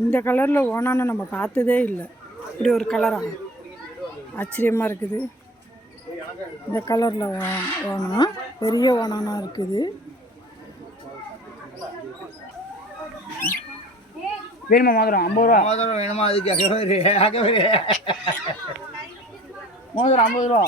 இந்த கலரில் ஓணான்னு நம்ம பார்த்ததே இல்லை. இப்படி ஒரு கலரா ஆச்சரியமாக இருக்குது. இந்த கலரில் ஓணம் பெரிய ஓணானா இருக்குது. வேணுமா மோதிரம்? 50 ரூபா மோதிரம் வேணுமா? அதுக்கு மோதிரம் 50 ரூபா.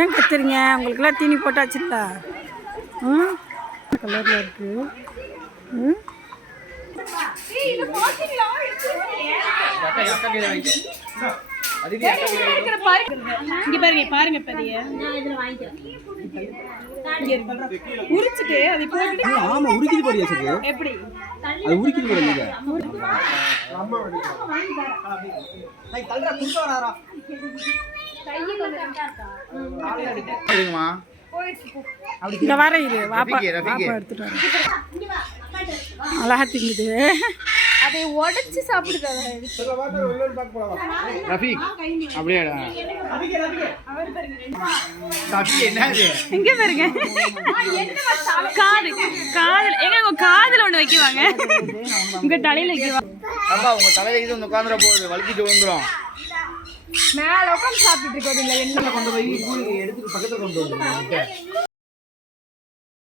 ஏன் கத்துறீங்க? உங்களுக்கெல்லாம் தீனி போட்டாச்சுல்ல. கலரில் இருக்கு. பாருங்க உரிச்சிட்டு அதை போட்டு ஆமா உரிக்கிது போறியா சரி எப்படி அது உரிக்கிது போறீங்க நான் தல்ற குங்க வராரா கையை கொஞ்சம் கரெக்ட்டா இருக்கா சரிங்கம்மா இங்க வர இரு வாப்பா எடுத்துட்டு வர அழகா திங்குது. அதை உடைச்சு சாப்பிடுதா ரஃபீக் அப்படியே ரஃபீக் என்னது இங்க பாருங்க காது காதுல எங்க உங்க காதுல ஒண்ணு வைக்குவாங்க உங்க தலையில வைக்குவாங்க. அப்பா உங்க தலையில இது உட்கார்ந்துற போகுது வலிக்கிட்டு விழுந்துரும். மேல உட்கார்ந்து சாப்பிட்டுட்டு இருக்கோம். இல்ல என்ன கொண்டு போய் எடுத்து பக்கத்துல கொண்டு வந்து